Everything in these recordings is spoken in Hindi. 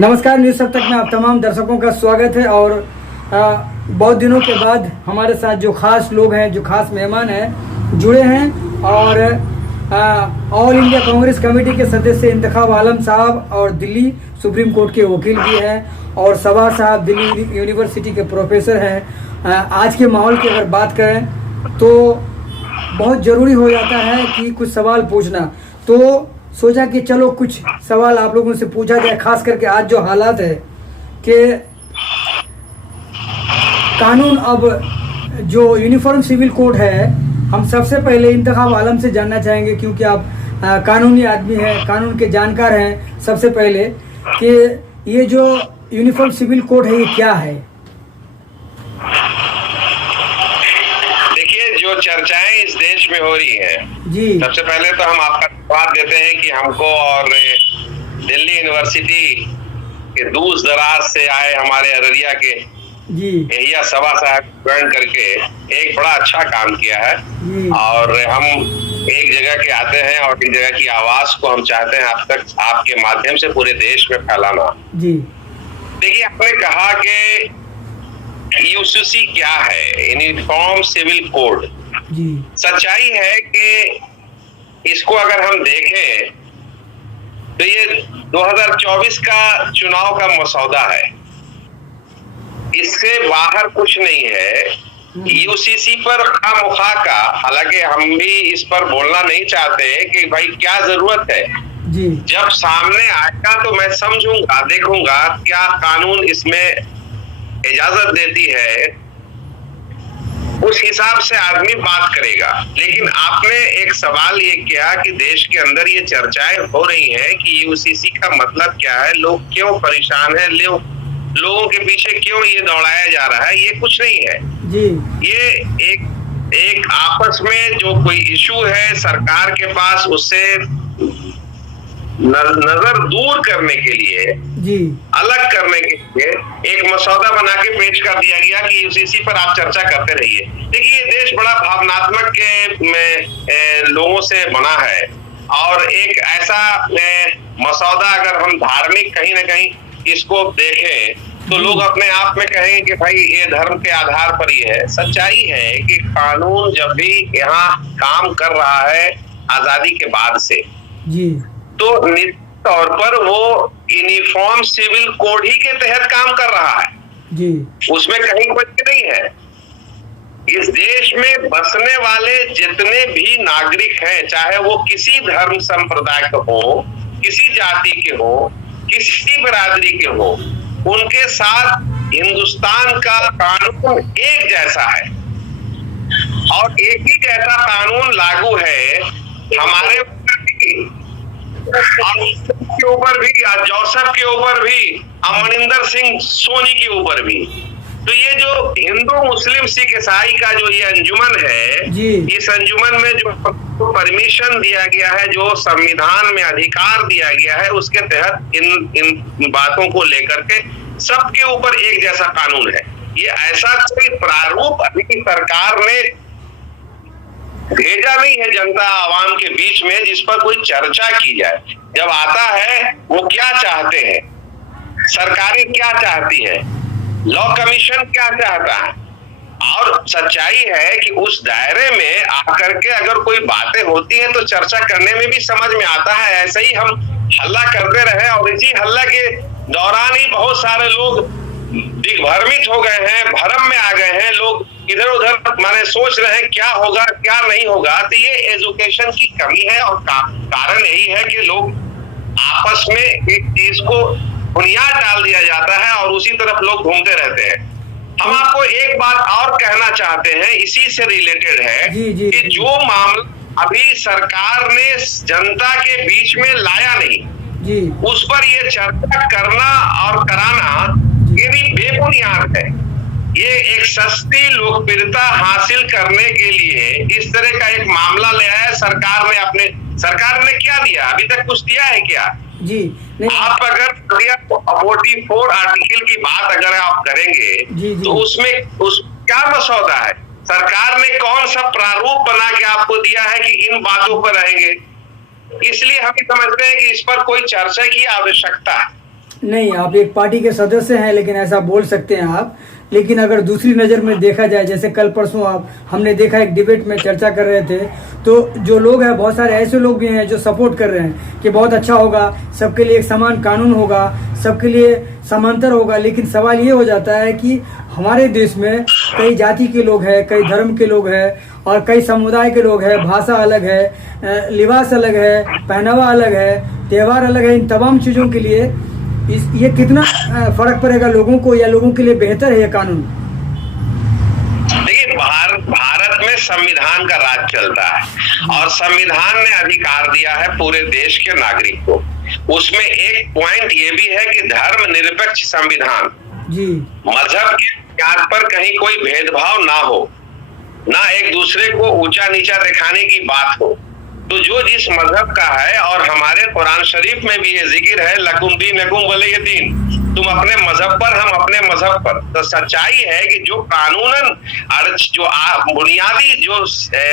नमस्कार, न्यूज़ अब तक में आप तमाम दर्शकों का स्वागत है। और बहुत दिनों के बाद हमारे साथ जो खास लोग हैं, जो खास मेहमान हैं, जुड़े हैं। और ऑल इंडिया कांग्रेस कमेटी के सदस्य इंतखाब आलम साहब और दिल्ली सुप्रीम कोर्ट के वकील भी हैं, और सवार साहब दिल्ली यूनिवर्सिटी के प्रोफेसर हैं। आज के माहौल की अगर बात करें तो बहुत ज़रूरी हो जाता है कि कुछ सवाल पूछना, तो सोचा कि चलो कुछ सवाल आप लोगों से पूछा जाए। खास करके आज जो हालात है कि कानून, अब जो यूनिफॉर्म सिविल कोड है, हम सबसे पहले इंतखाब आलम से जानना चाहेंगे, क्योंकि आप कानूनी आदमी हैं, कानून के जानकार हैं। सबसे पहले कि ये जो यूनिफॉर्म सिविल कोड है, ये क्या है? जो चर्चाएं इस देश में हो रही हैं जी, सबसे पहले तो हम आपका धन्यवाद देते हैं कि हमको और दिल्ली यूनिवर्सिटी के दूर दराज से आए हमारे अररिया के जी, एहिया सभा साहब ज्वाइन करके एक बड़ा अच्छा काम किया है। और हम एक जगह के आते हैं और एक जगह की आवाज को हम चाहते हैं आप तक आपके माध्यम से पूरे देश में फैलाना। जी, देखिए, आपने कहा कि यूसीसी क्या है, यूनिफॉर्म सिविल कोड। जी, सच्चाई है कि इसको अगर हम देखें तो ये 2024 का चुनाव का मसौदा है, इससे बाहर कुछ नहीं है। यूसीसी पर खामखा का, हालांकि हम भी इस पर बोलना नहीं चाहते कि भाई क्या जरूरत है। जी, जब सामने आएगा तो मैं समझूंगा, देखूंगा क्या कानून इसमें इजाजत देती है, उस हिसाब से आदमी बात करेगा। लेकिन आपने एक सवाल ये किया कि देश के अंदर ये चर्चाएं हो रही हैं कि यूसीसी का मतलब क्या है, लोग क्यों परेशान हैं, लोगों के पीछे क्यों ये दौड़ाया जा रहा है। ये कुछ नहीं है जी, ये एक आपस में जो कोई इशू है सरकार के पास, उससे नजर दूर करने के लिए, जी, अलग करने के लिए एक मसौदा बना के पेश कर दिया गया कि यूसीसी पर आप चर्चा करते रहिए। देखिए, ये देश बड़ा भावनात्मक के लोगों से बना है, और एक ऐसा मसौदा अगर हम धार्मिक कहीं ना कहीं इसको देखें तो लोग अपने आप में कहेंगे कि भाई ये धर्म के आधार पर ही है। सच्चाई है कि कानून जब भी यहाँ काम कर रहा है आजादी के बाद से, जी, तो निश्चित तौर पर वो यूनिफॉर्म सिविल कोड ही के तहत काम कर रहा है। जी, उसमें कहीं कोई नहीं है। इस देश में बसने वाले जितने भी नागरिक हैं, चाहे वो किसी धर्म संप्रदाय के हो, किसी जाति के हो, किसी बिरादरी के हो, उनके साथ हिंदुस्तान का कानून एक जैसा है और एक ही जैसा कानून लागू है हमारे के ऊपर भी, जोसेफ के ऊपर भी, अमरिंदर सिंह सोनी के ऊपर भी। तो ये जो हिंदू मुस्लिम सिख ईसाई का जो ये अंजुमन है, इस अंजुमन में जो परमिशन दिया गया है, जो संविधान में अधिकार दिया गया है, उसके तहत इन बातों को लेकर के सबके ऊपर एक जैसा कानून है। ये ऐसा कोई प्रारूप अभी सरकार ने भेजा नहीं है जनता आवाम के बीच में जिस पर कोई चर्चा की जाए। जब आता है वो क्या चाहते हैं, सरकारें क्या चाहती है, लॉ कमीशन क्या चाहता है, और सच्चाई है कि उस दायरे में आकर के अगर कोई बातें होती हैं तो चर्चा करने में भी समझ में आता है। ऐसे ही हम हल्ला करते रहे और इसी हल्ला के दौरान ही बहुत सारे लोग दिग्भ्रमित हो गए हैं, भ्रम में आ गए हैं, लोग इधर उधर माने सोच रहे हैं क्या होगा क्या नहीं होगा। तो ये एजुकेशन की कमी है, और कारण यही है कि लोग आपस में एक चीज को बुनियाद डाल दिया जाता है और उसी तरफ लोग घूमते रहते हैं। हम आपको एक बात और कहना चाहते हैं, इसी से रिलेटेड है कि जो मामला अभी सरकार ने जनता के बीच में लाया नहीं, उस पर ये चर्चा करना और कराना ये भी बेबुनियाद है। ये एक सस्ती लोकप्रियता हासिल करने के लिए इस तरह का एक मामला ले आया सरकार ने क्या दिया, अभी तक कुछ दिया है क्या? जी, आप अगर 44 आर्टिकल की बात अगर आप करेंगे तो उसमें क्या मसौदा है, सरकार ने कौन सा प्रारूप बना के आपको दिया है कि इन बातों पर रहेंगे। इसलिए हम समझते हैं कि इस पर कोई चर्चा की आवश्यकता है। नहीं, आप एक पार्टी के सदस्य हैं, लेकिन ऐसा बोल सकते हैं आप। लेकिन अगर दूसरी नज़र में देखा जाए, जैसे कल परसों हमने देखा एक डिबेट में चर्चा कर रहे थे, तो जो लोग हैं, बहुत सारे ऐसे लोग भी हैं जो सपोर्ट कर रहे हैं कि बहुत अच्छा होगा, सबके लिए एक समान कानून होगा, सबके लिए समांतर होगा। लेकिन सवाल ये हो जाता है कि हमारे देश में कई जाति के लोग हैं, कई धर्म के लोग हैं और कई समुदाय के लोग हैं, भाषा अलग है, लिबास अलग है, पहनावा अलग है, त्यौहार अलग है। इन तमाम चीज़ों के लिए ये कितना फर्क पड़ेगा लोगों को, या लोगों के लिए बेहतर है ये कानून? देखिए, भारत में संविधान का राज चलता है और संविधान ने अधिकार दिया है पूरे देश के नागरिक को। उसमें एक पॉइंट ये भी है कि धर्म निरपेक्ष संविधान जी, मजहब की बुनियाद पर कहीं कोई भेदभाव ना हो, ना एक दूसरे को ऊंचा नीचा दिखाने की बात हो। तो जो जिस मजहब का है, और हमारे कुरान शरीफ में भी ये जिक्र है, लकुम दीनुकुम वलिय दीन, तुम अपने मजहब पर, हम अपने मजहब पर। तो सच्चाई है कि जो कानूनन जो बुनियादी जो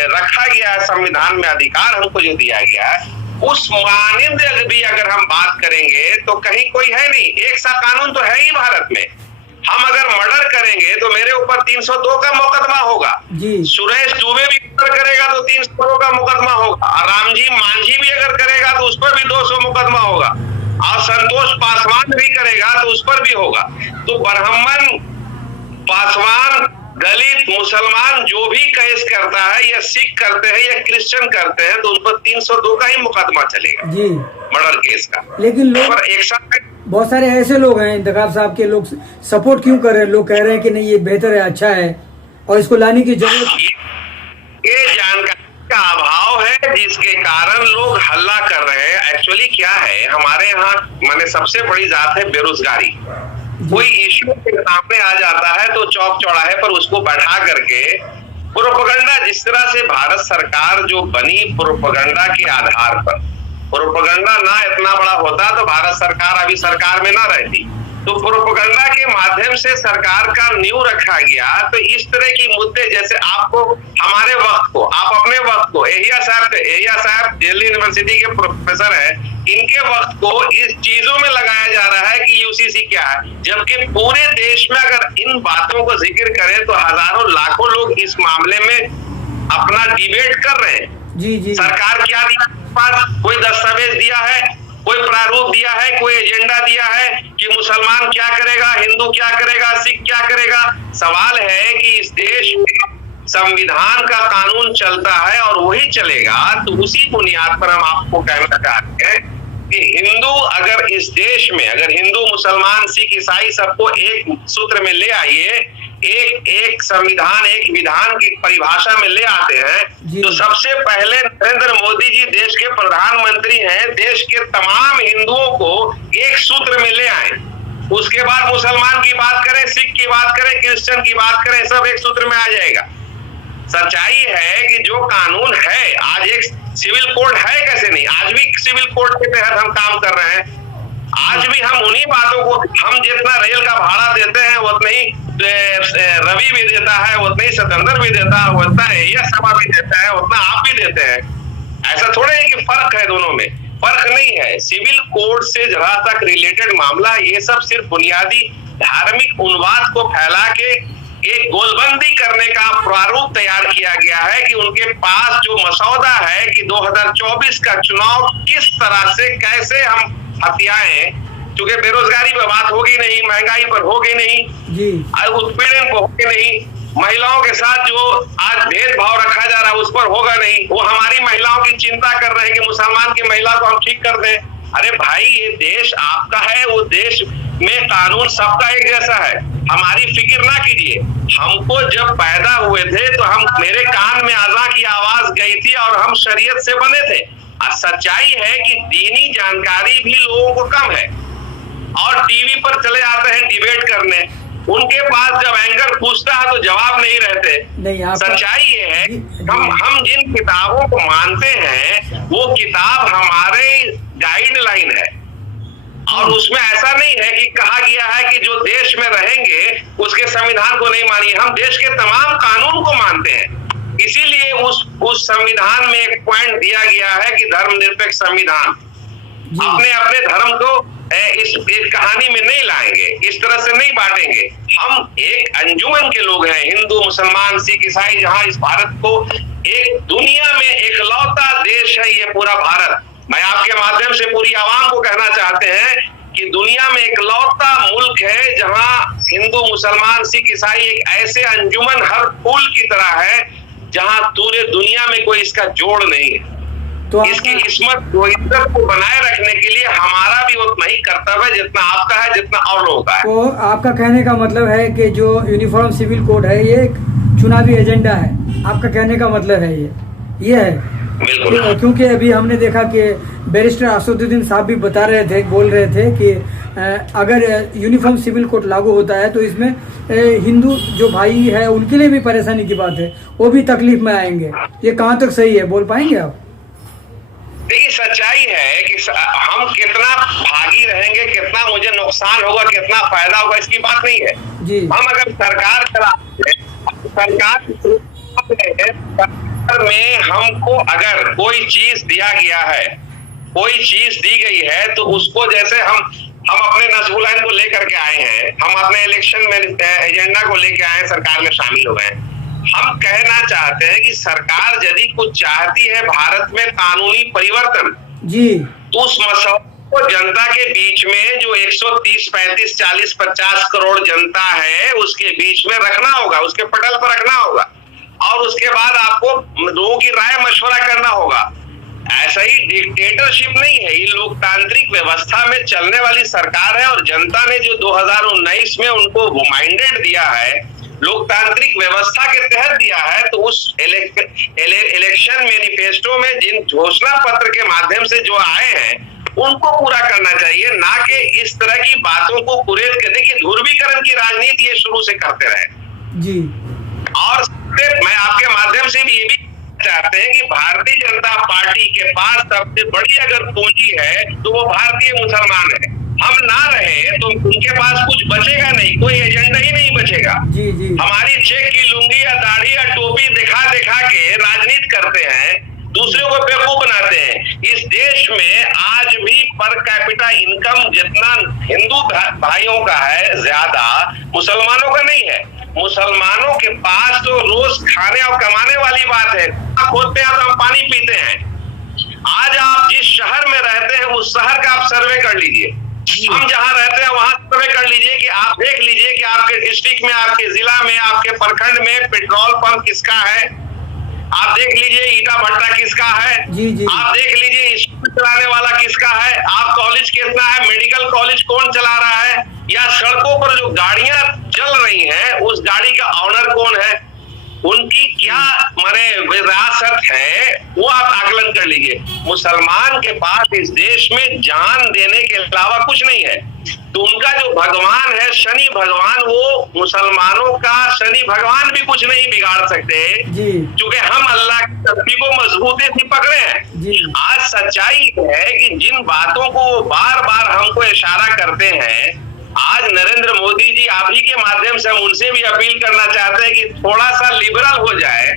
रखा गया है संविधान में, अधिकार हमको जो दिया गया है, उस मानिंद भी अगर हम बात करेंगे तो कहीं कोई है नहीं। एक सा कानून तो है ही भारत में। हम अगर मर्डर करेंगे तो मेरे ऊपर 302 का मुकदमा होगा, सुरेश दुबे भी अगर करेगा तो 302 का मुकदमा होगा, और रामजी मांझी भी अगर करेगा तो उस पर भी 200 मुकदमा होगा, और संतोष पासवान भी करेगा तो उस पर भी होगा। तो ब्राह्मण, पासवान, दलित, मुसलमान जो भी केस करता है, या सिख करते हैं या क्रिश्चियन करते हैं, तो उन पर 302 का ही मुकदमा चलेगा जी, मर्डर केस का। लेकिन लोग एक साथ बहुत सारे ऐसे लोग हैं, इंतखाब साहब के लोग सपोर्ट क्यों कर रहे हैं? लोग कह रहे हैं कि नहीं, ये बेहतर है, अच्छा है, और इसको लाने की जरूरत। ये जानकारी का अभाव है जिसके कारण लोग हल्ला कर रहे हैं। एक्चुअली क्या है, हमारे यहाँ माने सबसे बड़ी जात है बेरोजगारी। कोई इश्यू के सामने आ जाता है तो चौक चौराहे पर उसको बैठा करके प्रोपेगेंडा, जिस तरह से भारत सरकार जो बनी प्रोपेगेंडा के आधार पर, प्रोपेगेंडा ना इतना बड़ा होता तो भारत सरकार अभी सरकार में ना रहती। तो प्रोपेगेंडा के माध्यम से सरकार का नींव रखा गया। तो इस तरह की मुद्दे, जैसे आपको हमारे वक्त को, आप अपने वक्त को, एहिया साहब दिल्ली यूनिवर्सिटी के प्रोफेसर है, इनके वक्त को इस चीजों में लगाया जा रहा है कि यूसीसी क्या है, जबकि पूरे देश में अगर इन बातों को जिक्र करें तो हजारों लाखों लोग इस मामले में अपना डिबेट कर रहे हैं। जी। सरकार क्या दिया, कोई दस्तावेज दिया है, कोई प्रारूप दिया है, कोई एजेंडा दिया है कि मुसलमान क्या करेगा, हिंदू क्या करेगा, सिख क्या करेगा? सवाल है कि इस देश में संविधान का कानून चलता है और वही चलेगा। तो उसी बुनियाद पर हम आपको कहना चाहते हैं कि हिंदू अगर इस देश में, अगर हिंदू, मुसलमान, सिख, ईसाई सबको एक सूत्र में ले आइए, एक संविधान, एक विधान की परिभाषा में ले आते हैं, तो सबसे पहले नरेंद्र मोदी जी देश के प्रधानमंत्री हैं, देश के तमाम हिंदुओं को एक सूत्र में ले आए। उसके बाद मुसलमान की बात करें, सिख की बात करें, क्रिश्चियन की बात करें, सब एक सूत्र में आ जाएगा। सच्चाई है कि जो कानून है, आज एक सिविल कोड है, कैसे नहीं, आज भी सिविल कोड के तहत हम काम कर रहे हैं। आज भी हम उन्हीं बातों को, हम जितना रेल का भाड़ा देते हैं उतना ही रवि भी देता है, उतना ही सतेंद्र भी देता है, उतना एहिया सभा भी देता है, उतना आप भी देते हैं। ऐसा थोड़ा है कि फर्क है, दोनों में फर्क नहीं है। सिविल कोड से जहां तक रिलेटेड मामला, ये सब सिर्फ बुनियादी धार्मिक उन्माद को फैला के एक गोलबंदी करने का प्रारूप तैयार किया गया है कि उनके पास जो मसौदा है कि 2024 का चुनाव किस तरह से, कैसे हम हत्याएं, क्योंकि बेरोजगारी पर बात होगी नहीं, महंगाई पर होगी नहीं जी, उत्पीड़न पर होगी नहीं, महिलाओं के साथ जो आज भेदभाव रखा जा रहा है उस पर होगा नहीं। वो हमारी महिलाओं की चिंता कर रहे हैं कि मुसलमान की महिला को हम ठीक कर दें। अरे भाई, ये देश आपका है, वो देश में कानून सबका एक जैसा है। हमारी फिक्र ना कीजिए। हमको जब पैदा हुए थे तो मेरे कान में अज़ान की आवाज गई थी और हम शरीयत से बने थे। सच्चाई है कि दीनी जानकारी भी लोगों को कम है और टीवी पर चले आते हैं डिबेट करने, उनके पास जब एंकर पूछता है तो जवाब नहीं रहते। सच्चाई ये है, हम जिन किताबों को मानते हैं वो किताब हमारे गाइडलाइन है, और उसमें ऐसा नहीं है कि कहा गया है कि जो देश में रहेंगे उसके संविधान को नहीं मानिए। हम देश के तमाम कानून को मानते हैं, इसीलिए उस संविधान में एक पॉइंट दिया गया है कि धर्मनिरपेक्ष संविधान। अपने अपने धर्म को इस कहानी में नहीं लाएंगे, इस तरह से नहीं बांटेंगे। हम एक अंजुमन के लोग हैं, हिंदू मुसलमान सिख ईसाई, जहां इस भारत को एक दुनिया में एकलौता देश है ये पूरा भारत। मैं आपके माध्यम से पूरी आवाम को कहना चाहते हैं कि दुनिया में एकलौता मुल्क है जहां हिंदू मुसलमान सिख ईसाई एक ऐसे अंजुमन हर फूल की तरह है जहां पूरे दुनिया में कोई इसका जोड़ नहीं है। तो इसकी इस्मत को इज्जत को बनाए रखने के लिए हमारा भी उतना ही कर्तव्य है जितना आपका है, जितना और लोगों का है। तो आपका कहने का मतलब है कि जो यूनिफॉर्म सिविल कोड है ये एक चुनावी एजेंडा है, आपका कहने का मतलब है ये है। बिल्कुल। क्योंकि अभी हमने देखा कि बैरिस्टर असदुद्दीन साहब भी बता रहे थे, बोल रहे थे कि अगर यूनिफॉर्म सिविल कोड लागू होता है तो इसमें हिंदू जो भाई है उनके लिए भी परेशानी की बात है, वो भी तकलीफ में आएंगे। ये कहाँ तक सही है, बोल पाएंगे आप? देखिए, सच्चाई है कि हम कितना भागी रहेंगे, कितना मुझे नुकसान होगा, कितना फायदा होगा, इसकी बात नहीं है जी। हम अगर सरकार में हमको अगर कोई चीज दिया गया है, कोई चीज दी गई है, तो उसको जैसे हम अपने नस्बुलैन को लेकर के आए हैं, हम अपने इलेक्शन में एजेंडा को लेकर आए हैं, सरकार में शामिल हो गए। हम कहना चाहते हैं कि सरकार यदि कुछ चाहती है भारत में कानूनी परिवर्तन जी, तो उस मसौदे को जनता के बीच में जो 130, 35, 40, 50 करोड़ जनता है उसके बीच में रखना होगा, उसके पटल पर रखना होगा, और उसके बाद आपको लोगों की राय मशवरा करना होगा। ऐसा ही डिक्टेटरशिप नहीं है, ये लोकतांत्रिक व्यवस्था में चलने वाली सरकार है, और जनता ने जो 2019 में उनको माइंडेड दिया है, लोकतांत्रिक व्यवस्था के तहत दिया है, तो उस इलेक्शन मैनिफेस्टो में जिन घोषणा पत्र के माध्यम से जो आए हैं उनको पूरा करना चाहिए, ना कि इस तरह की बातों को कुरेद करने की ध्रुवीकरण की राजनीति ये शुरू से करते रहे जी। और मैं आपके माध्यम से भी ये भी चाहते हैं कि भारतीय जनता पार्टी के पास सबसे बड़ी अगर पूंजी है तो वो भारतीय मुसलमान है। हम ना रहे तो उनके पास कुछ बचेगा नहीं, कोई एजेंडा ही नहीं बचेगा। जी जी। हमारी चेक की लुंगी या दाढ़ी या टोपी दिखा दिखा के राजनीति करते हैं, दूसरे को बेवकूफ बनाते हैं। इस देश में आज भी पर कैपिटा इनकम जितना हिंदू भाइयों का है ज्यादा मुसलमानों का नहीं है। मुसलमानों के पास तो रोज खाने और कमाने वाली बात है, खोदते हैं तो हम पानी पीते हैं। आज आप जिस शहर में रहते हैं उस शहर का आप सर्वे कर लीजिए, हम जहां रहते हैं वहां सर्वे कर लीजिए कि आप देख लीजिए कि आपके डिस्ट्रिक्ट में, आपके जिला में, आपके प्रखंड में पेट्रोल पंप किसका है, आप देख लीजिए ईटा भट्टा किसका है, जी जी। आप देख लीजिए स्कूल चलाने वाला किसका है, आप कॉलेज कितना है, मेडिकल कॉलेज कौन चला रहा है, या सड़कों पर जो गाड़ियां चल रही हैं उस गाड़ी का ऑनर कौन है, उनकी क्या माने विरासत है, वो आप आकलन कर लीजिए। मुसलमान के पास इस देश में जान देने के अलावा कुछ नहीं है, तो उनका जो भगवान है शनि भगवान, वो मुसलमानों का शनि भगवान भी कुछ नहीं बिगाड़ सकते, क्योंकि हम अल्लाह की तस्वीर को मजबूती से पकड़े हैं। आज सच्चाई है कि जिन बातों को बार बार हमको इशारा करते हैं, आज नरेंद्र मोदी जी आप ही के माध्यम से हम उनसे भी अपील करना चाहते हैं कि थोड़ा सा लिबरल हो जाए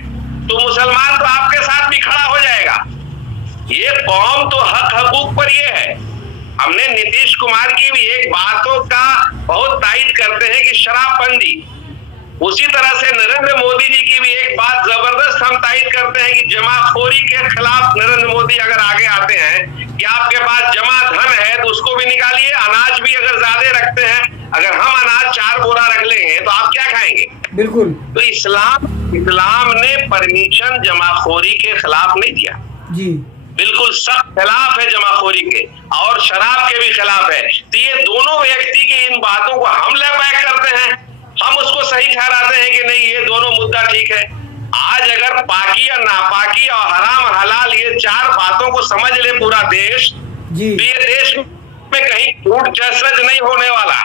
तो मुसलमान तो आपके साथ भी खड़ा हो जाएगा। ये कौम तो हक हकूक पर ये है। हमने नीतीश कुमार की भी एक बातों का बहुत तायद करते हैं कि शराबबंदी, उसी तरह से नरेंद्र मोदी जी की भी एक बात जबरदस्त हम तायद करते हैं कि जमाखोरी के खिलाफ नरेंद्र मोदी अगर आगे आते हैं कि आपके पास जमा धन है तो उसको भी निकालिए, अनाज भी अगर ज्यादा रखते हैं, अगर हम अनाज 4 बोरा रख लेंगे तो आप क्या खाएंगे? बिल्कुल। तो इस्लाम ने परमिशन जमाखोरी के खिलाफ नहीं दिया जी, बिल्कुल सख्त खिलाफ है जमाखोरी के, और शराब के भी खिलाफ है। तो ये दोनों व्यक्ति की इन बातों को हम बैक करते हैं, हम उसको सही ठहराते हैं कि नहीं ये दोनों मुद्दा ठीक है। आज अगर पाकी या नापाकी और हराम हलाल ये 4 बातों को समझ ले पूरा देश जी, तो ये देश में कहीं फूट जसज नहीं होने वाला।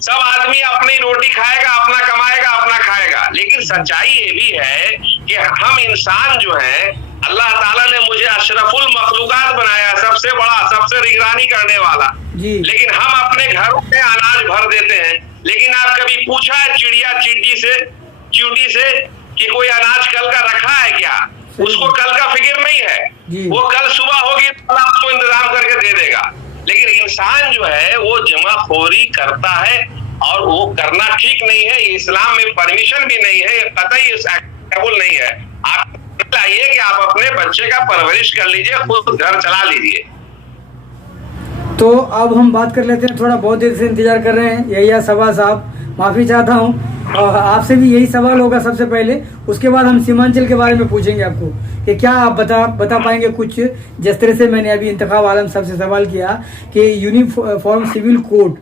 सब आदमी अपनी रोटी खाएगा, अपना कमाएगा, अपना खाएगा। लेकिन सच्चाई ये भी है कि हम इंसान जो है, अल्लाह ताला ने मुझे अशरफुल मखलूकात बनाया, सबसे बड़ा, सबसे निगरानी करने वाला जी। लेकिन हम अपने घरों में अनाज भर देते हैं। लेकिन आप कभी पूछा है चिड़िया चींटी से कि कोई अनाज कल का रखा है क्या? उसको कल का फिक्र नहीं है, वो कल सुबह होगी तो आपको इंतजाम करके दे देगा। लेकिन इंसान जो है वो जमाखोरी करता है और वो करना ठीक नहीं है, इस्लाम में परमिशन भी नहीं है, कतई एक्सेप्टेबल नहीं है। आप चाहिए कि आप अपने बच्चे का परवरिश कर लीजिए, खुद घर चला लीजिए। तो अब हम बात कर लेते हैं, थोड़ा बहुत देर से इंतजार कर रहे हैं यही सभा साहब, माफ़ी चाहता हूँ और आपसे भी यही सवाल होगा सबसे पहले, उसके बाद हम सीमांचल के बारे में पूछेंगे आपको कि क्या आप बता पाएंगे कुछ, जिस तरह से मैंने अभी इंतखाब आलम साहब से सवाल किया कि यूनिफॉर्म सिविल कोड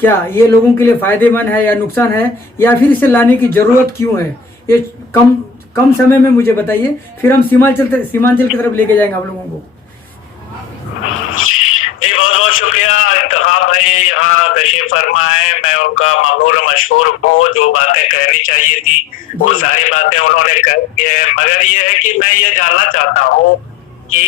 क्या ये लोगों के लिए फ़ायदेमंद है या नुकसान है, या फिर इसे लाने की ज़रूरत क्यों है, ये कम समय में मुझे बताइए, फिर हम सीमांचल की तरफ लेके जाएंगे आप लोगों को। बहुत बहुत शुक्रिया इंतखाब भाई, यहाँ तशरीफ फरमा है। मैं उनका ममनून मशहूर हूँ, जो बातें कहनी चाहिए थी वो सारी बातें उन्होंने कह दी है। मगर ये है कि मैं ये जानना चाहता हूँ कि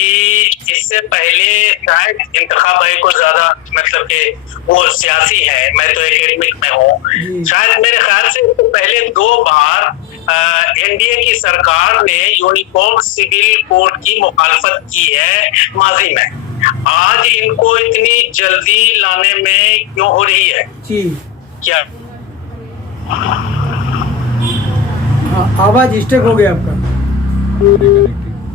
इससे पहले शायद इंतखाब भाई को ज्यादा मतलब कि वो सियासी है, मैं तो एकेडमिक में हूँ, शायद मेरे ख्याल से पहले 2 बार एनडीए की सरकार ने यूनिफॉर्म सिविल कोड की मुखालफत की है माजी में। आज इनको इतनी जल्दी लाने में क्यों हो रही है जी? क्या आवाज स्टक हो गया आपका?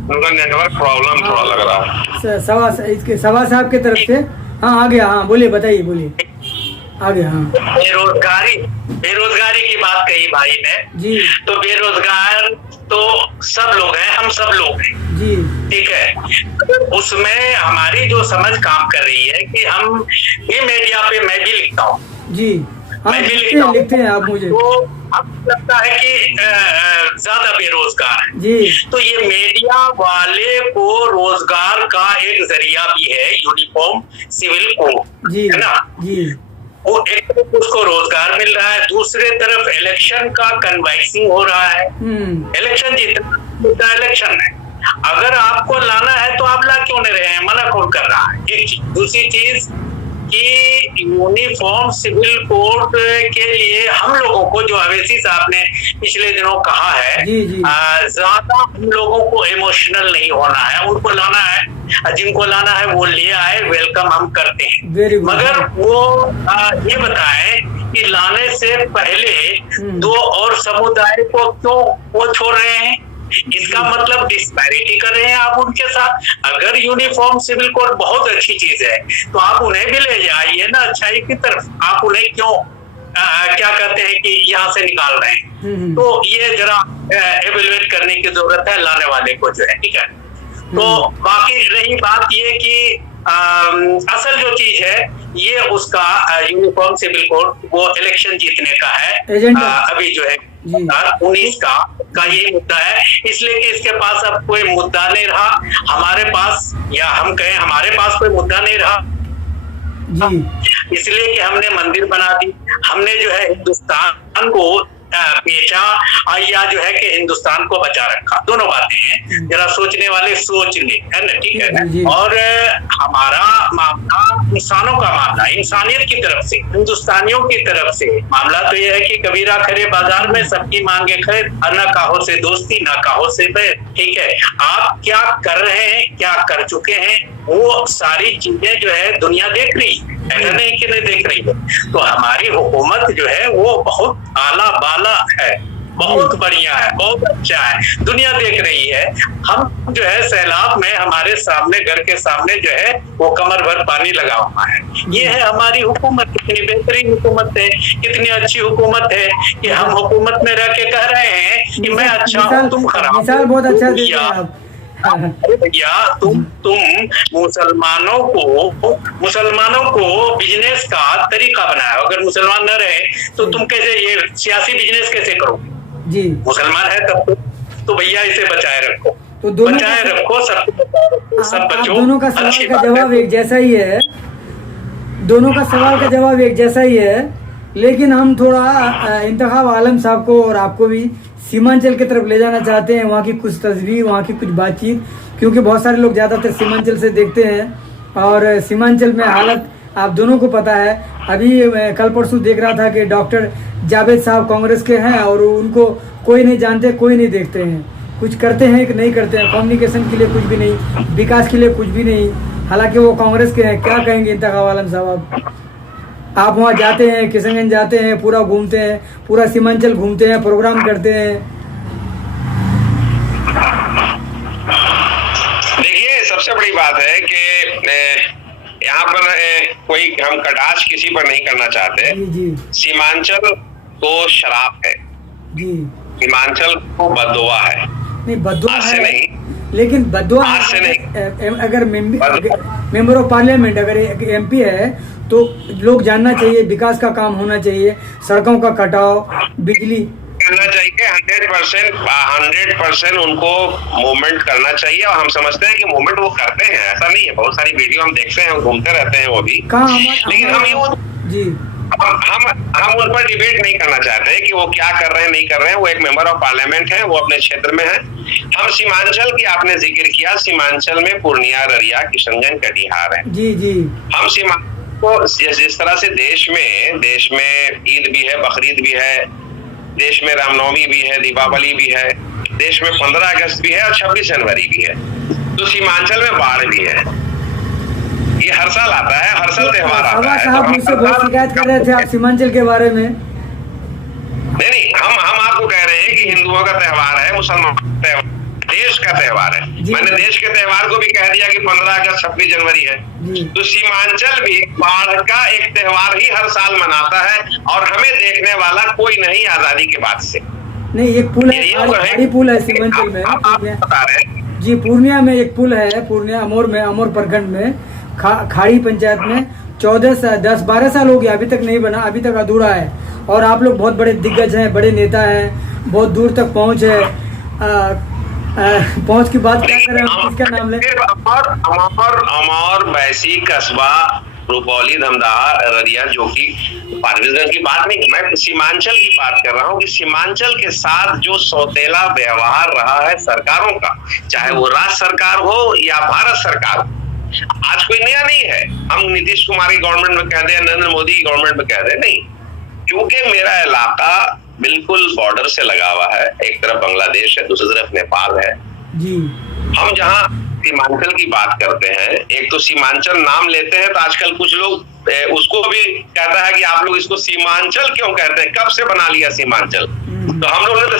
उनका नेटवर्क प्रॉब्लम थोड़ा लग रहा है। सभा साहब की तरफ से। हाँ आ गया, हाँ बोलिए, बताइए, बोलिए, आ गया। हाँ, बेरोजगारी की बात कही भाई ने जी। तो बेरोजगार तो सब लोग हैं, हम सब लोग हैं जी, ठीक है। उसमें हमारी जो समझ काम कर रही है कि हम ये मीडिया पे मैं भी लिखता हूँ जी, हाँ लिखते हैं आप मुझे, तो अब लगता है कि ज्यादा बेरोजगार है जी। तो ये मीडिया वाले को रोजगार का एक जरिया भी है यूनिफॉर्म सिविल कोड, जी है ना जी। वो एक तरफ उसको रोजगार मिल रहा है, दूसरे तरफ इलेक्शन का कन्वाइसिंग हो रहा है। इलेक्शन जितना इलेक्शन है, अगर आपको लाना है तो आप ला क्यों नहीं रहे हैं, मना कौन कर रहा है। एक दूसरी चीज कि यूनिफॉर्म सिविल कोड के लिए हम लोगों को, जो अवैसी साहब ने पिछले दिनों कहा है, ज्यादा हम लोगों को इमोशनल नहीं होना है, उनको लाना है, जिनको लाना है वो ले आए, वेलकम हम करते हैं। मगर वो ये बताएं कि लाने से पहले 2 और समुदाय को क्यों वो छोड़ रहे हैं, इसका मतलब डिस्पैरिटी कर रहे हैं आप उनके साथ। अगर यूनिफॉर्म सिविल कोड बहुत अच्छी चीज है तो आप उन्हें भी ले जाइए ना अच्छाई की तरफ, आप उन्हें क्यों क्या कहते हैं कि यहाँ से निकाल रहे हैं। तो ये जरा एवेल्युएट करने की जरूरत है लाने वाले को जो है, ठीक है। तो बाकी रही बात ये कि असल जो चीज है ये उसका यूनिफॉर्म सिविल कोड वो इलेक्शन जीतने का है, अभी जो है 19 का ये मुद्दा है, इसलिए कि इसके पास अब कोई मुद्दा नहीं रहा, हमारे पास, या हम कहें हमारे पास कोई मुद्दा नहीं रहा जी। इसलिए कि हमने मंदिर बना दी, हमने जो है हिंदुस्तान को बेचा या जो है कि हिंदुस्तान को बचा रखा। दोनों बातें हैं, जरा सोचने वाले सोच ले, है ना, ठीक है। और हमारा मामला इंसानों का मामला, इंसानियत की तरफ से, हिंदुस्तानियों की तरफ से मामला तो यह है कि कबीरा खरे बाजार में सबकी मांगे खैर, न काहो से दोस्ती न काहो से बैर, ठीक है। आप क्या कर रहे हैं, क्या कर चुके हैं, वो सारी चीजें जो है दुनिया देख रही है, ऐसा नहीं कि नहीं देख रही है। तो हमारी हुकूमत जो है वो बहुत आला बाला है, बहुत बढ़िया है, बहुत अच्छा है, दुनिया देख रही है। हम जो है सैलाब में हमारे सामने, घर के सामने जो है वो कमर भर पानी लगा हुआ है। ये है हमारी हुकूमत, कितनी बेहतरीन हुकूमत है, कितनी अच्छी हुकूमत है कि हम हुकूमत में रह के कह रहे हैं कि मैं अच्छा हूँ तुम खराब। मिसाल बहुत अच्छा देते हैं आप। या तुम मुसलमानों को बिजनेस का तरीका बनाया, अगर मुसलमान न रहे तो तुम कैसे ये सियासी बिजनेस कैसे करोगे जी। मुसलमान है तब तो भैया इसे बचाए रखो, तो बचाए रखो, सब बच्चों। दोनों का सवाल का जवाब एक जैसा ही है, दोनों का सवाल का जवाब एक जैसा ही है, लेकिन हम थोड़ा इंतखाब आलम साहब को और आपको भी सीमांचल की तरफ ले जाना चाहते हैं, वहाँ की कुछ तस्वीर, वहाँ की कुछ बातचीत, क्योंकि बहुत सारे लोग ज़्यादातर सीमांचल से देखते हैं और सीमांचल में हालत आप दोनों को पता है। अभी कल परसों देख रहा था कि डॉक्टर जावेद साहब कांग्रेस के हैं और उनको कोई नहीं जानते, कोई नहीं देखते हैं, कुछ करते हैं कि नहीं करते हैं, कम्युनिकेशन के लिए कुछ भी नहीं, विकास के लिए कुछ भी नहीं, हालांकि वो कांग्रेस के हैं, क्या कहेंगे इंतखाब आलम साहब आप वहाँ जाते हैं, किशनगंज जाते हैं, पूरा घूमते हैं, पूरा सीमांचल घूमते हैं, प्रोग्राम करते हैं। देखिए सबसे बड़ी बात है कि यहाँ पर कोई हम कटाक्ष किसी पर नहीं करना चाहते। जी। सीमांचल को शराब है जी। सीमांचल को बददुआ है। नहीं बददुआ आज से है नहीं, लेकिन बददुआ आज से नहीं। अगर मेंबर ऑफ पार्लियामेंट अगर MP है तो लोग जानना चाहिए, विकास का काम होना चाहिए, सड़कों का कटाव, बिजली करना चाहिए। 100% उनको मूवमेंट करना चाहिए और हम समझते हैं कि मूवमेंट वो करते हैं, ऐसा नहीं है। बहुत सारी वीडियो हम देखते हैं, घूमते रहते हैं वो भी। लेकिन हम उन पर डिबेट नहीं करना चाहते कि वो क्या कर रहे हैं नहीं कर रहे हैं। वो एक मेंबर ऑफ पार्लियामेंट है, वो अपने क्षेत्र में है। हम सीमांचल की आपने जिक्र किया, सीमांचल में पूर्णिया, ररिया, किशनगंज, कटिहार है। जी। हम सीमांचल को जिस तरह से देश में ईद भी है, बकरीद भी है, देश में रामनवमी भी है, दीपावली भी है, देश में 15 अगस्त भी है और 26 जनवरी भी है। तो सीमांचल में बाढ़ भी है। ये हर साल आता है, हर साल त्योहार आता है। साहब मुझसे बहुत शिकायत कर रहे थे आप सीमांचल के बारे में। नहीं, हम आपको कह रहे हैं कि हिंदुओं का त्योहार है, मुसलमान देश का त्योहार है। मैंने देश के त्योहार को भी कह दिया कि 15 अगस्त 26 जनवरी है। तो सीमांचल भी बाढ़ का एक त्योहार ही हर साल मनाता है और हमें देखने वाला कोई नहीं आजादी के बाद से। नहीं, एक पुल है, पुल है सीमांचल में, आप बता रहे हैं जी। पूर्णिया में एक पुल है, पूर्णिया अमोर प्रखंड में, खाड़ी पंचायत में 12 साल हो गया, अभी तक नहीं बना, अभी तक अधूरा है। और आप लोग बहुत बड़े दिग्गज हैं, बड़े नेता हैं, बहुत दूर तक पहुंच है। पहुंच की बात क्या करें, किसका नाम ले? अमौर, बैसी, कस्बा, रुपौली, धमदाहा, ररिया, जो कि फारबिसगंज की बात नहीं, मैं सीमांचल की बात कर रहा हूँ कि सीमांचल के साथ जो सौतेला व्यवहार रहा है सरकारों का, चाहे वो राज्य सरकार हो या भारत सरकार हो, आज कोई नया नहीं है। हम नीतीश कुमार की गवर्नमेंट में कह दें, नरेंद्र मोदी की गवर्नमेंट में कह दें, नहीं, क्योंकि मेरा इलाका बिल्कुल बॉर्डर से लगा हुआ है। एक तरफ बांग्लादेश है, दूसरी तरफ नेपाल है जी। हम जहाँ सीमांचल की बात करते हैं, एक तो सीमांचल नाम लेते हैं तो आजकल कुछ लोग उसको भी कहता है कि आप लोग इसको सीमांचल क्यों कहते हैं, कब से बना लिया सीमांचल। तो हम लोग ने तो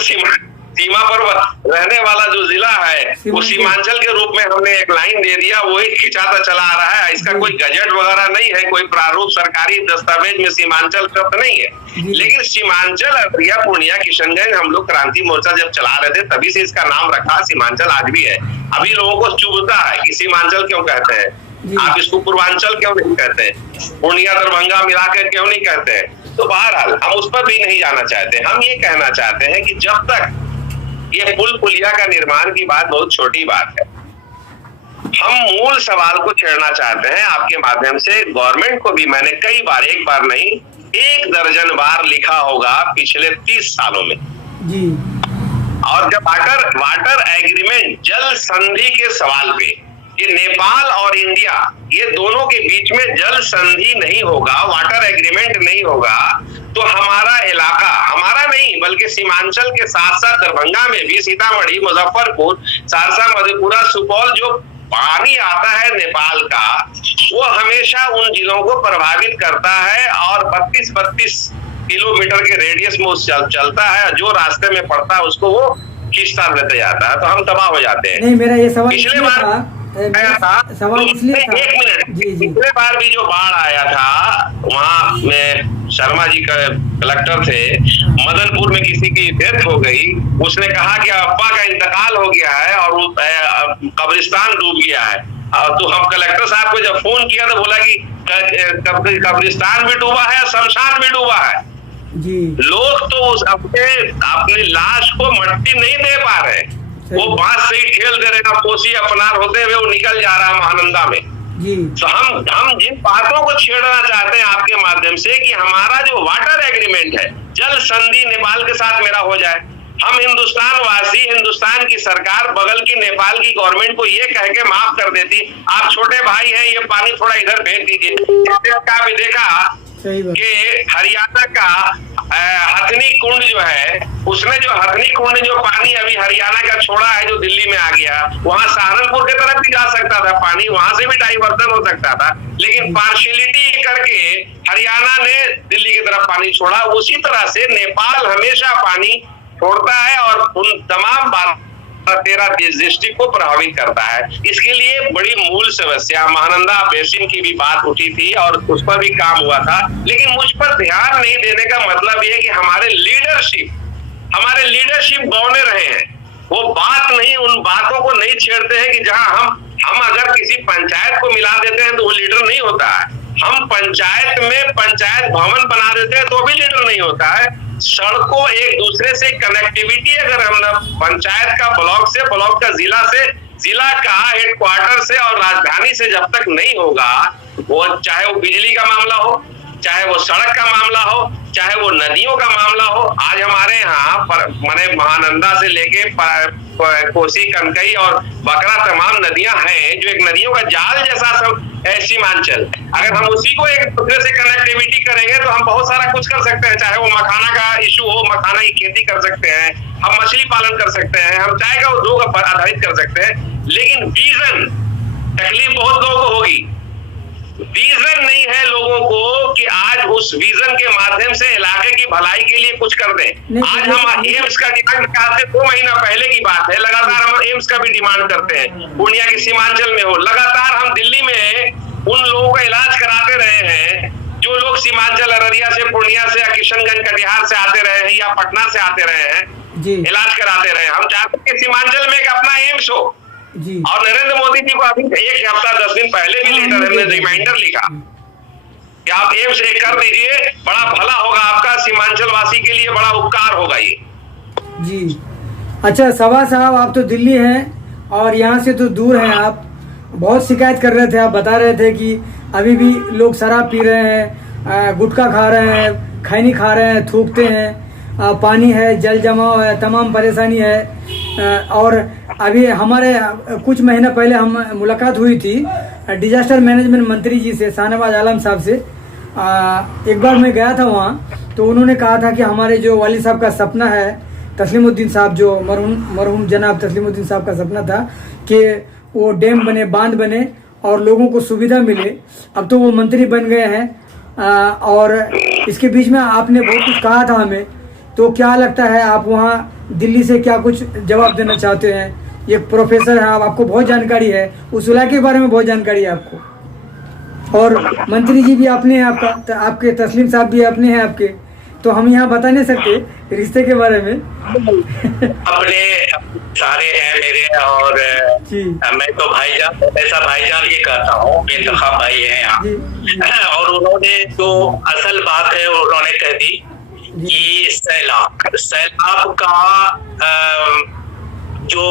सीमा पर रहने वाला जो जिला है वो सीमांचल के रूप में हमने एक लाइन दे दिया, वही खिंचाता चला आ रहा है। इसका कोई गजट वगैरह नहीं है, कोई प्रारूप सरकारी दस्तावेज में सीमांचल शब्द नहीं है। लेकिन सीमांचल, ररिया, पूर्णिया, किशनगंज हम लोग क्रांति मोर्चा जब चला रहे थे तभी से इसका नाम रखा। सीमांचल आज भी है। अभी लोगों को चुभता है कि सीमांचल क्यों कहते हैं, आप इसको पूर्वांचल क्यों नहीं कहते, पूर्णिया दरभंगा मिलाकर क्यों नहीं कहते हैं। तो बहरहाल हम उस पर भी नहीं जाना चाहते। हम ये कहना चाहते हैं कि जब तक ये पुल पुलिया का निर्माण की बात बहुत छोटी बात है, हम मूल सवाल को छेड़ना चाहते हैं आपके माध्यम से। गवर्नमेंट को भी मैंने कई बार, एक बार नहीं 1 दर्जन बार लिखा होगा पिछले 30 सालों में जी। और जब वाटर एग्रीमेंट, जल संधि के सवाल पे कि नेपाल और इंडिया ये दोनों के बीच में जल संधि नहीं होगा, वाटर एग्रीमेंट नहीं होगा, तो हमारा इलाका, हमारा नहीं बल्कि सीमांचल के साथ साथ दरभंगा में भी, सीतामढ़ी, मुजफ्फरपुर, सहरसा, मधेपुरा, सुपौल, जो पानी आता है नेपाल का, वो हमेशा उन जिलों को प्रभावित करता है और 32 किलोमीटर के रेडियस में चलता है। जो रास्ते में पड़ता है उसको वो खींचता लेते जाता है, तो हम तबाह हो जाते हैं। नहीं, मेरा ये सवाल पिछले बार सवाल इसलिए था, एक मिनट, पिछले बार भी जो बाढ़ आया था वहाँ में शर्मा जी का कलेक्टर थे, मदनपुर में किसी की डेथ हो गई, उसने कहा कि अब्बा का इंतकाल हो गया है और कब्रिस्तान डूब गया है। तो हम कलेक्टर साहब को जब फोन किया तो बोला कि कब्रिस्तान भी डूबा है, शमशान भी डूबा है जी। लोग तो उस अपनी लाश को मट्टी नहीं दे पा रहे, वो बांस से ही ठेल दे रहे हैं, कोसी अपनार होते हुए वो निकल जा रहा है महानंदा में जी। तो हम जिन बातों को छेड़ना चाहते हैं आपके माध्यम से कि हमारा जो वाटर एग्रीमेंट है, जल संधि नेपाल के साथ मेरा हो जाए। हम हिंदुस्तान वासी, हिंदुस्तान की सरकार बगल की नेपाल की गवर्नमेंट को ये कह के माफ कर देती, आप छोटे भाई हैं, ये पानी थोड़ा इधर भेज दीजिए। भी देखा सही बात। कि हरियाणा का हथनी कुंड जो है, उसने जो हथनी कुंड जो पानी अभी हरियाणा का छोड़ा है जो दिल्ली में आ गया, वहां सहारनपुर की तरफ भी जा सकता था पानी, वहां से भी डाइवर्जन हो सकता था, लेकिन पार्शियलिटी करके हरियाणा ने दिल्ली की तरफ पानी छोड़ा। उसी तरह से नेपाल हमेशा पानी छोड़ता है और उन तमाम 13 डिस्ट्रिक्ट को प्रभावित करता है। इसके लिए बड़ी मूल समस्या महानंदा बेसिन की भी बात उठी थी और उस पर भी काम हुआ था, लेकिन मुझ पर ध्यान नहीं देने का मतलब ये कि हमारे लीडरशिप बौने रहे हैं। वो बात नहीं, उन बातों को नहीं छेड़ते हैं कि जहां हम अगर किसी पंचायत को मिला देते हैं तो वो लीडर नहीं होता है। हम पंचायत में पंचायत भवन बना देते हैं तो भी लीडर नहीं होता है। सड़कों एक दूसरे से कनेक्टिविटी अगर हम पंचायत का ब्लॉक से, ब्लॉक का जिला से, जिला का हेडक्वार्टर से और राजधानी से जब तक नहीं होगा, वो चाहे वो बिजली का मामला हो, चाहे वो सड़क का मामला हो, चाहे वो नदियों का मामला हो। आज हमारे यहाँ माने महानंदा से लेके कोसी, कनकई और बकरा तमाम नदियां हैं जो एक नदियों का जाल जैसा सब सीमांचल। अगर हम उसी को एक दूसरे से कनेक्टिविटी करेंगे तो हम बहुत सारा कुछ कर सकते हैं। चाहे वो मखाना का इशू हो, मखाना की खेती कर सकते हैं, हम मछली पालन कर सकते हैं, हम चाय का उद्योग पर आधारित कर सकते हैं। लेकिन विजन, तकलीफ बहुत लोगों को होगी, विजन नहीं है लोगों को कि आज उस विजन के माध्यम से इलाके की भलाई के लिए कुछ कर दें। आज हम एम्स का डिमांड करते, 2 महीना पहले की बात है, लगातार हम एम्स का भी डिमांड करते हैं, पूर्णिया के सीमांचल में हो। लगातार हम दिल्ली में उन लोगों का इलाज कराते रहे हैं जो लोग सीमांचल अररिया से, पूर्णिया से या किशनगंज, कटिहार से आते रहे हैं या पटना से आते रहे हैं, इलाज कराते रहे। हम चाहते हैं कि सीमांचल में एक अपना एम्स हो। जी। और नरेंद्र मोदी जी को अभी 1 हफ्ता 10 दिन पहले भी लेटर में रिमाइंडर लिखा कि आप एम्स एक कर दीजिए, बड़ा भला होगा आपका, सीमांचल वासी के लिए बड़ा उपकार होगा ये। जी अच्छा सभा साहब, आप तो दिल्ली हैं और यहाँ से तो दूर हैं, आप बहुत शिकायत कर रहे थे, आप बता रहे थे कि अभी भी लोग शराब पी रहे हैं, गुटखा खा रहे हैं, खैनी खा रहे हैं, थूकते हैं, पानी है, जल जमाव है, तमाम परेशानी है। और अभी हमारे कुछ महीना पहले हम मुलाकात हुई थी डिजास्टर मैनेजमेंट मंत्री जी से, शाहनवाज आलम साहब से। एक बार मैं गया था वहाँ, तो उन्होंने कहा था कि हमारे जो वाली साहब का सपना है, तस्लीमुद्दीन साहब, जो मरहूम जनाब तस्लीमुद्दीन साहब का सपना था कि वो डैम बने, बांध बने और लोगों को सुविधा मिले। अब तो वो मंत्री बन गए हैं और इसके बीच में आपने बहुत कुछ कहा था हमें, तो क्या लगता है आप वहाँ दिल्ली से क्या कुछ जवाब देना चाहते हैं? एक प्रोफेसर है, आपको बहुत जानकारी है, उस इलाके के बारे में बहुत जानकारी है आपको, और मंत्री जी भी अपने हैं आपके तस्लीम साहब भी अपने हैं आपके, तो हम यहाँ बता नहीं सकते रिश्ते के बारे में। अपने सारे हैं मेरे, और मैं तो भाईजान, ऐसा भाईजान ही कहता हूँ, बेइंतखाब भाई है यहाँ। और उन्होंने जो असल बात है उन्होंने कह दी कि सैलाब का जो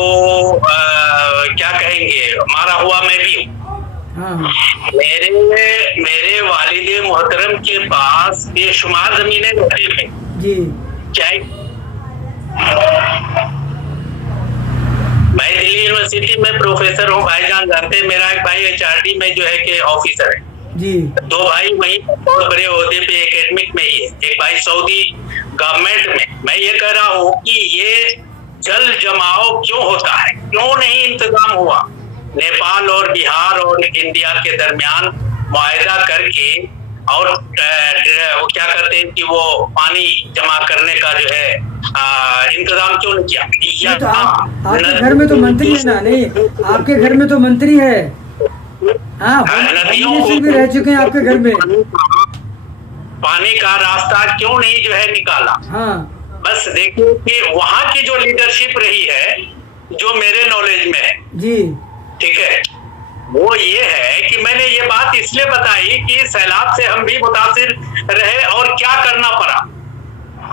क्या कहेंगे, मारा हुआ मैं भी हूँ। मेरे वालिद मोहतरम के पास बेशुमार जमीनें रहती हैं जी। चाहे मैं दिल्ली यूनिवर्सिटी में प्रोफेसर हूँ, भाईजान जानते हैं, मेरा एक भाई HRD में जो है कि ऑफिसर है जी। 2 भाई वही बहुत बड़े ओहदे पे एकेडमिक में ही है, एक भाई सऊदी गवर्नमेंट में। मैं ये कह रहा हूँ कि ये जल जमाव क्यों होता है, क्यों नहीं इंतजाम हुआ? नेपाल और बिहार और इंडिया के दरमियान मुआहदा करके और वो क्या करते हैं कि वो पानी जमा करने का जो है इंतजाम क्यों नहीं किया? तो आपके घर में तो मंत्री है ना? नहीं, आपके घर में तो मंत्री है। हाँ, नदियों से भी रह चुके हैं आपके घर में। पानी का रास्ता क्यों नहीं जो है निकाला? हाँ, बस देखिए कि वहाँ की जो लीडरशिप रही है, जो मेरे नॉलेज में है जी, ठीक है, वो ये है कि मैंने ये बात इसलिए बताई कि सैलाब से हम भी मुतासिर रहे और क्या करना पड़ा,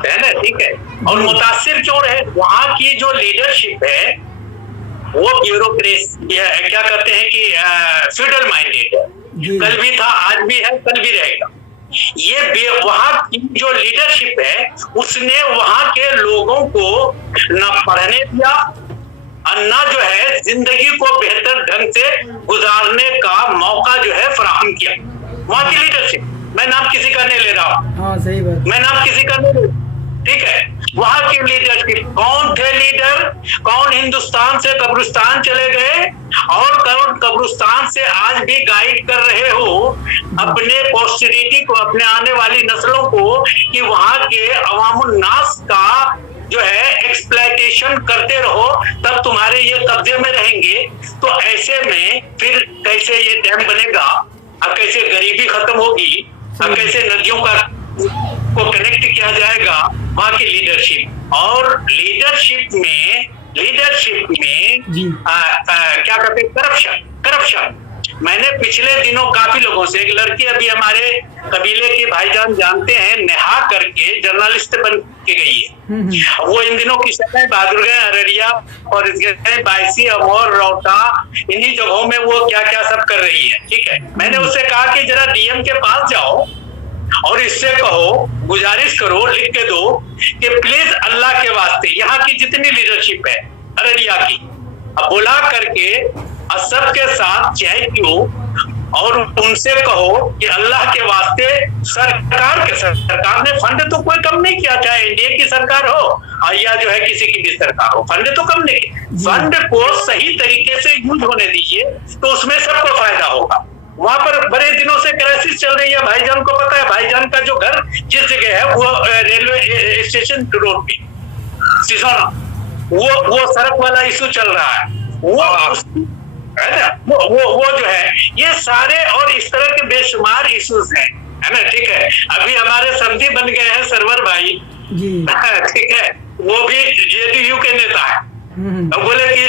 है ना, ठीक है। और मुतासिर क्यों रहे? वहाँ की जो लीडरशिप है वो ब्यूरोक्रेसी, क्या कहते हैं कि फ्यूडल माइंडेड है, कल भी था, आज भी है, कल भी रहेगा। ये वहाँ की जो लीडरशिप है उसने वहाँ के लोगों को न पढ़ने दिया और न जो है जिंदगी को बेहतर ढंग से गुजारने का मौका जो है फराहम किया। वहाँ की लीडरशिप मैं नाम किसी का नहीं ले रहा हूँ, हाँ सही बात, मैं नाम किसी का नहीं ले, ठीक है। वहां की लीडरशिप कौन थे लीडर, कौन हिंदुस्तान से कब्रिस्तान चले गए और कौन कब्रिस्तान से आज भी गाइड कर रहे हो अपने पोस्टेरिटी को, अपने आने वाली नस्लों को, कि वहां के अवामुन्नास का जो है एक्सप्लॉयटेशन करते रहो, तब तुम्हारे ये कब्जे में रहेंगे। तो ऐसे में फिर कैसे ये डैम बनेगा, अब कैसे गरीबी खत्म होगी, अब कैसे नदियों का को कनेक्ट किया जाएगा। वहां की लीडरशिप, और लीडरशिप में क्या कहते हैं, करप्शन। मैंने पिछले दिनों काफी लोगों से, एक लड़की अभी हमारे कबीले के भाईजान जानते हैं, नेहा करके जर्नलिस्ट बन के गई है। वो इन दिनों की सतह बहादुरगंज, अररिया और बायसी, अमौर, रौटा, इन्हीं जगहों में वो क्या क्या सब कर रही है, ठीक है। मैंने उससे कहा कि जरा डीएम के पास जाओ और इससे कहो, गुजारिश करो, लिख के दो कि प्लीज अल्लाह के वास्ते यहाँ की जितनी लीडरशिप है अररिया की, अब बुला करके सबके साथ चाय पियो और उनसे कहो कि अल्लाह के वास्ते सरकार ने फंड तो कोई कम नहीं किया, चाहे एनडीए की सरकार हो या जो है किसी की भी सरकार हो, फंड तो कम नहीं किया। फंड को सही तरीके से यूज होने दीजिए तो उसमें सबको फायदा होगा। वहां पर बड़े दिनों से क्राइसिस चल रही है, भाईजान को पता है, भाईजान का जो घर जिस जगह है वो रेलवे स्टेशन रोड पे सिसोना, वो सड़क वाला इशू चल रहा है, वो जो है, ये सारे और इस तरह के बेशुमार इश्यूज हैं, है ना, ठीक है। अभी हमारे समझी बन गए हैं सरवर भाई, ठीक है, वो भी जेडीयू के नेता है। बोले कि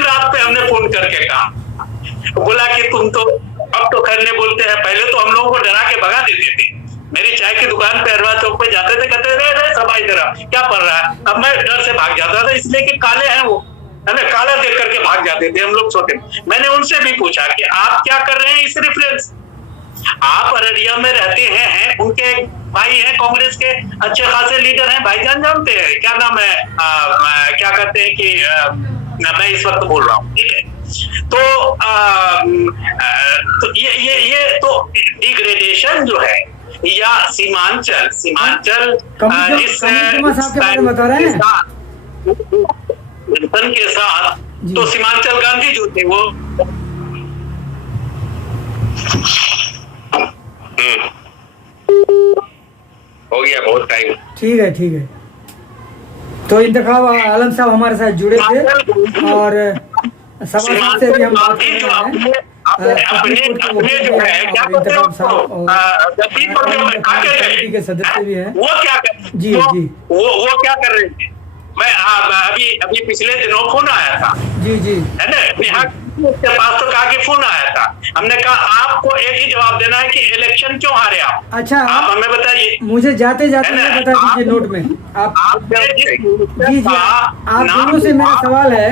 रात पे हमने फोन करके कहा, बोला कि तुम तो अब तो करने बोलते हैं, पहले तो हम लोगों को डरा के भगा देते थे। मेरी चाय की दुकान पे अरवा चौक पे जाते थे, कहते थे सब आई जरा क्या पढ़ रहा है, अब मैं डर से भाग जाता था, इसलिए कि काले हैं वो, है ना, काला देख करके भाग जाते थे हम लोग छोटे। मैंने उनसे भी पूछा कि आप क्या कर रहे हैं इस रेफरेंस, आप अररिया में रहते हैं, उनके भाई हैं कांग्रेस के अच्छे खासे लीडर हैं, भाईजान जानते हैं क्या नाम है, क्या कहते हैं कि मैं इस वक्त बोल रहा हूँ, ठीक है। तो ये तो डिग्रेडेशन जो है, या सीमांचल इस के साथ, तो सीमांचल गांधी जो थे वो हो गया बहुत टाइम, ठीक है। तो इंतखाब आलम साहब हमारे साथ जुड़े थे और सवाल से भी हम बात कर रहे हैं के सदस्य भी हैं, वो क्या कर जी वो क्या कर रहे थे। मैं अभी पिछले दिनों फोन आया था, जी है ना, नेहा के पास तो कहा कि फोन आया था, हमने कहा आपको एक ही जवाब देना है कि इलेक्शन क्यों हारे आप। अच्छा, आप हमें बताइए, मुझे जाते जाते बता दीजिए नोट में आप जी आप दोनों से मेरा सवाल है,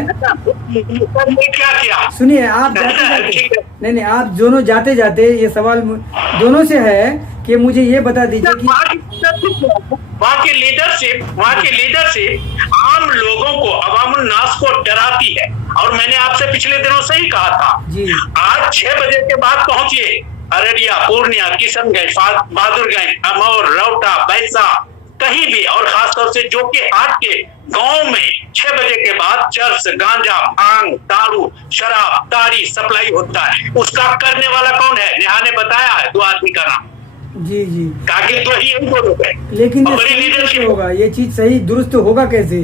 क्या किया सुनिए, आप जाते नहीं आप दोनों जाते जाते ये सवाल दोनों से है कि मुझे ये बता दीजिए कि वहाँ की लीडरशिप आम लोगों को, अवामुन्नास को डराती है। और मैंने आपसे पिछले दिनों से ही कहा था, आज 6 बजे के बाद पहुंचिए अररिया, पूर्णिया, किशनगंज, बहादुरगंज, अमौर, रौटा, बैसा, कहीं भी, और खासतौर से जो कि हाट के गांव में 6 बजे के बाद चर्च, गांजा, भांग, दारू, शराब, ताड़ी सप्लाई होता है। उसका करने वाला कौन है? नेहा ने बताया है 2 आदमी का नाम, जी कागिल तो ही यही बोलो है। लेकिन ये लीडरशिप होगा, ये चीज सही दुरुस्त होगा कैसे?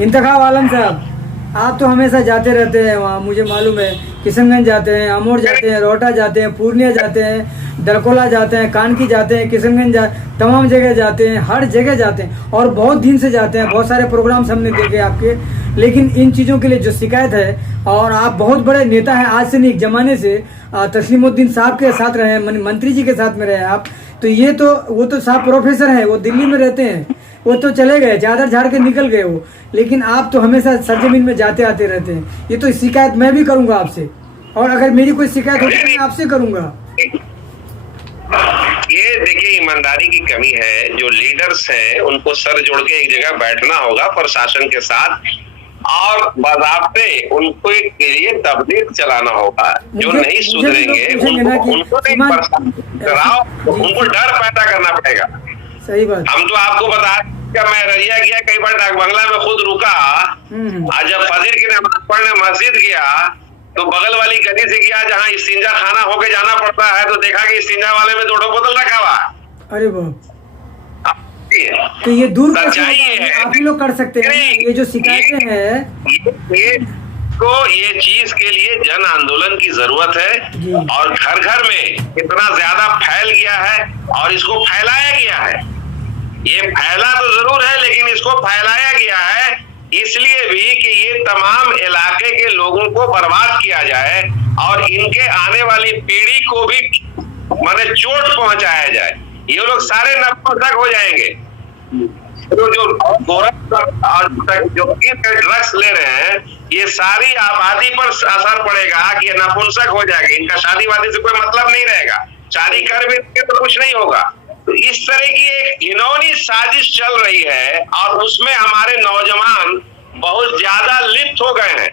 इंतखाब आलम साहब, आप तो हमेशा जाते रहते हैं वहाँ, मुझे मालूम है, किशनगंज जाते हैं, अमौर जाते हैं, रौटा जाते हैं, पूर्णिया जाते हैं, दरकोला जाते हैं, कानकी जाते हैं, किशनगंज तमाम जगह जाते हैं, हर जगह जाते हैं और बहुत दिन से जाते हैं। बहुत सारे प्रोग्राम्स हमने देखे आपके, लेकिन इन चीज़ों के लिए जो शिकायत है, और आप बहुत बड़े नेता हैं, आज से नहीं एक जमाने से तस्लीमुद्दीन साहब के साथ रहे हैं, मंत्री जी के साथ में रहे आप, तो ये तो वो तो साहब प्रोफेसर हैं, वो दिल्ली में रहते हैं, वो तो चले गए, चादर झाड़ के निकल गए वो, लेकिन आप तो हमेशा सरजमीन में जाते आते रहते हैं। ये तो शिकायत मैं भी करूंगा आपसे, और अगर मेरी कोई शिकायत होगी तो मैं आपसे करूंगा। ये देखिए, ईमानदारी की कमी है। जो लीडर्स हैं उनको सर जोड़ के एक जगह बैठना होगा प्रशासन के साथ, और बाज़ाब्ते उनको के लिए तब्दील चलाना होगा। जो नहीं सुधरेंगे उनको नहीं परेशान कराओ, उनको डर पैदा करना पड़ेगा। सही बात। हम तो आपको बता, मैं ररिया गया कई बार, डाक बंगला में खुद रुका, आज जब फजर की नमाज पढ़ने मस्जिद गया तो बगल वाली गली से गया जहाँ इस्तिंजा खाना होके जाना पड़ता है, तो देखा कि इस्तिंजा वाले में 2 बोतल रखा हुआ। अरे बाप, तो ये दूर सच्चाई है, आप ही लोग कर सकते हैं। ये जो शिकायतें हैं ये चीज के लिए जन आंदोलन की जरूरत है, और घर घर में इतना ज्यादा फैल गया है और इसको फैलाया गया है। ये फैला तो जरूर है, लेकिन इसको फैलाया गया है इसलिए भी कि ये तमाम इलाके के लोगों को बर्बाद किया जाए और इनके आने वाली पीढ़ी को भी माने चोट पहुंचाया जाए। ये लोग सारे नपुंसक हो जाएंगे। तो जो जो ड्रग्स ले रहे हैं, ये सारी आबादी पर असर पड़ेगा कि नपुंसक हो जाएगा। इनका शादी वादी से कोई मतलब नहीं रहेगा, शादी कर भी तो कुछ नहीं होगा। तो इस तरह की एक घिनौनी साजिश चल रही है और उसमें हमारे नौजवान बहुत ज्यादा लिप्त हो गए हैं।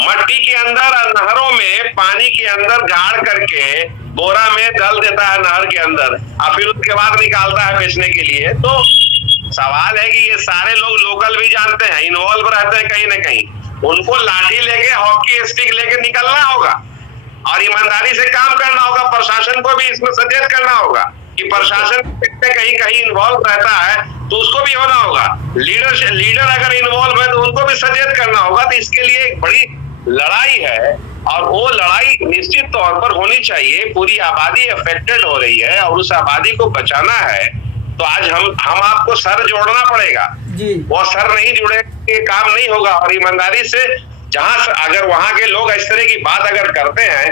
मट्टी के अंदर और नहरों में पानी के अंदर गाड़ करके बोरा में डाल देता है नहर के अंदर, और फिर उसके बाद निकालता है बेचने के लिए। तो सवाल है कि ये सारे लोग लोकल भी जानते हैं, इन्वॉल्व रहते हैं कहीं ना कहीं। उनको लाठी लेके, हॉकी स्टिक लेके निकलना होगा और ईमानदारी से काम करना होगा। प्रशासन को भी इसमें सचेत करना होगा कि प्रशासन कहीं कहीं इन्वॉल्व रहता है तो उसको भी होना होगा। लीडर अगर इन्वॉल्व है तो उनको भी सचेत करना होगा। तो इसके लिए एक बड़ी लड़ाई है और वो लड़ाई निश्चित तौर पर होनी चाहिए। पूरी आबादी अफेक्टेड हो रही है और उस आबादी को बचाना है, तो आज हम आपको सर जोड़ना पड़ेगा जी। वो सर नहीं जुड़े ये काम नहीं होगा। और ईमानदारी से जहां अगर वहां के लोग इस तरह की बात अगर करते हैं,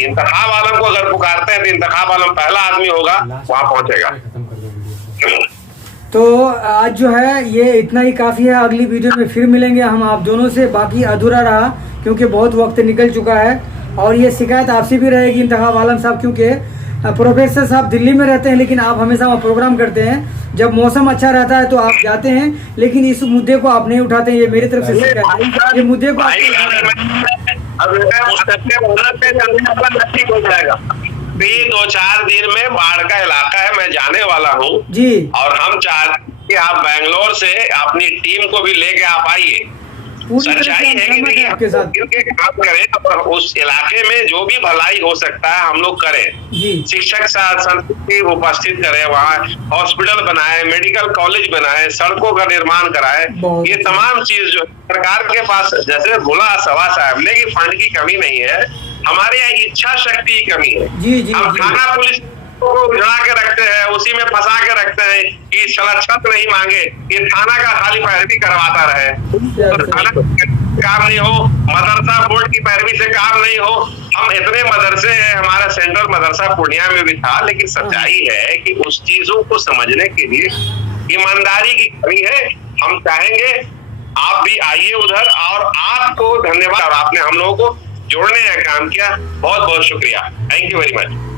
इंतखाब आलम को अगर पुकारते हैं तो इंतखाब आलम पहला आदमी होगा वहां पहुंचेगा। तो आज जो है ये इतना ही काफी है। अगली वीडियो में फिर मिलेंगे हम आप दोनों से। बाकी अधूरा रहा क्योंकि बहुत वक्त निकल चुका है और ये शिकायत आपसे भी रहेगी इंतखाब आलम साहब, क्योंकि प्रोफेसर साहब दिल्ली में रहते हैं लेकिन आप हमेशा वहाँ प्रोग्राम करते हैं। जब मौसम अच्छा रहता है तो आप जाते हैं, लेकिन इस मुद्दे को आप नहीं उठाते हैं। ये मेरी तरफ से शिकायत है, ये मुद्दे को ये 2-4 दिन में बाढ़ का इलाका है, मैं जाने वाला हूँ जी। और हम चाहते हैं कि आप बेंगलोर से अपनी टीम को भी लेके आप आइए। सच्चाई है कि नहीं, आपके साथ काम करें और उस इलाके में जो भी भलाई हो सकता है हम लोग करें। शिक्षक संस्कृति उपस्थित करें, वहाँ हॉस्पिटल बनाए, मेडिकल कॉलेज बनाए, सड़कों का निर्माण कराए। ये तमाम चीज जो सरकार के पास, जैसे बोला सवा साहब ने कि फंड की कमी नहीं है, हमारे यहाँ इच्छा शक्ति की कमी है। हम थाना पुलिस को उजड़ा के रखते हैं, उसी में फंसा के रखते हैं कि छत नहीं मांगे, ये थाना का खाली पैरवी करवाता रहे, तो थाना काम नहीं हो, मदरसा बोर्ड की पैरवी से काम नहीं हो। हम इतने मदरसे हैं, हमारा सेंट्रल मदरसा पूर्णिया में भी था, लेकिन सच्चाई है कि उस चीजों को समझने के लिए ईमानदारी की कमी है। हम चाहेंगे आप भी आइए उधर, और आपको धन्यवाद, और आपने हम लोगों को जोड़ने का काम किया, बहुत बहुत शुक्रिया। Thank you very much.